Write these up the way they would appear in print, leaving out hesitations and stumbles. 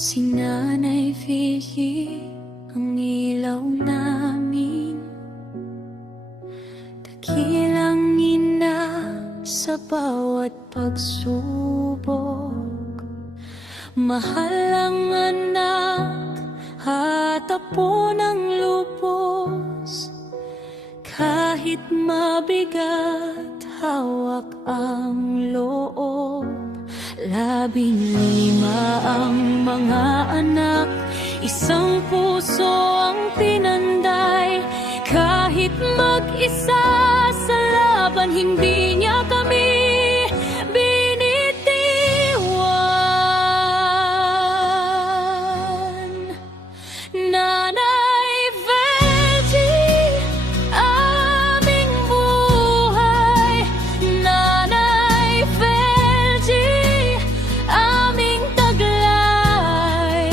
Si Nanay Vicky ang ilaw namin, dakilang ina sa bawat pagsubok. Mahal ang anak at apo ng lubos, kahit mabigat hawak ang loob. 15 ang mga anak, isang puso ang pinanday. Kahit mag-isa sa laban, hindi niya kami binitiwan. Nanay Velgie, aming buhay. Nanay Velgie, aming taglay.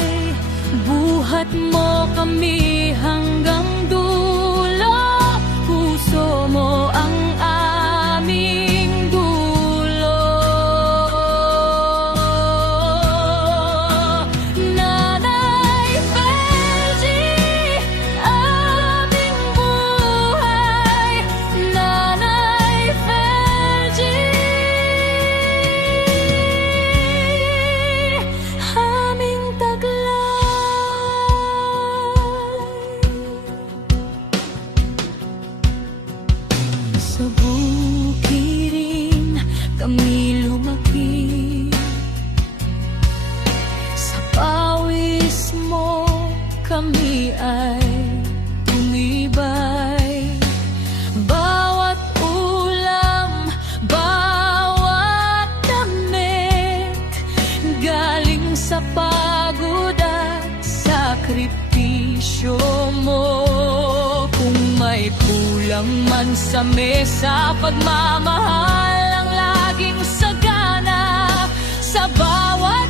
Buhat mo kami hanggang dulo, puso mo ang aming dulo. Nanay Velgie, aming buhay. Nanay Velgie, aming taglay. Sa bukirin kami lumaki, sa pawis mo kami ay tumibay. Bawat ulam, bawat damit, galing sa pagod at sakripisyo mo. Kung may kulang man sa mesa, pagmamahal ang laging sagana sa bawat